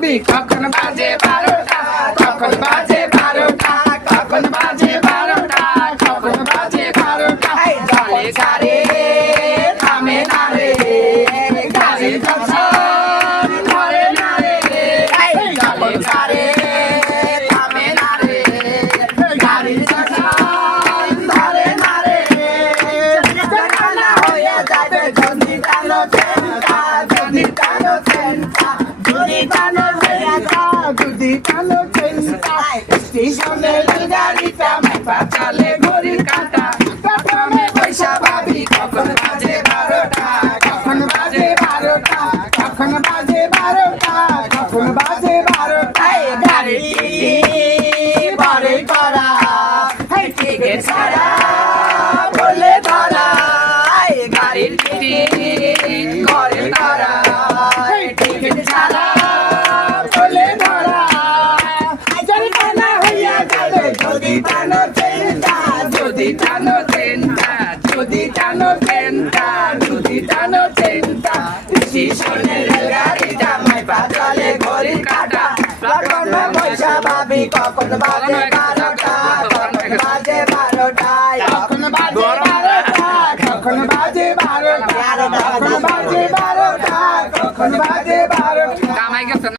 ভাবি কখন বাজে 12টা, কখন বাজে 12টা, কখন বাজে 12টা, কখন বাজে 12টা। জলে সারে থামে না রে, গাড়ি যখন ধরে না রে, জলে সারে থামে না রে, গাড়ি যখন ধরে না রে। জানা হয়ে যাবে যদি টানো ট্রেনটা, যদি টানো ট্রেনটা, যদি টানো ট্রেনটা, যদি টানো ট্রেনটা। স্টেশনের গাড়িটা মাইপা চলে ঘড়ির কাঁটা, প্ল্যাটফর্মে বৈশা ভাবি কখন বাজে 12টা, কখন বাজে 12টা, কখন বাজে 12টা, কখন বাজে 12টা। গাড়ি বড় করা, টিকিট ছাড়া বলে ধরা, গাড়ির টিকিট ঘরে ধরা, টিকিট ছাড়া বলে ধরা। জরিমানা হইয়া যাবে যদি টানো ট্রেনটা, যদি টানো ট্রেনটা, যদি টানো ট্রেনটা, যদি টানো ট্রেনটা। স্টেশনের গাড়িটা মাইপা চলে ঘড়ির কাঁটা, প্ল্যাটফর্মে বৈশা ভাবি কখন বাজে 12টা, কখন বাজে 12টা, কখন বাজে 12টা, কখন বাজে 12টা, কখন বাজে 12টা, কখন বাজে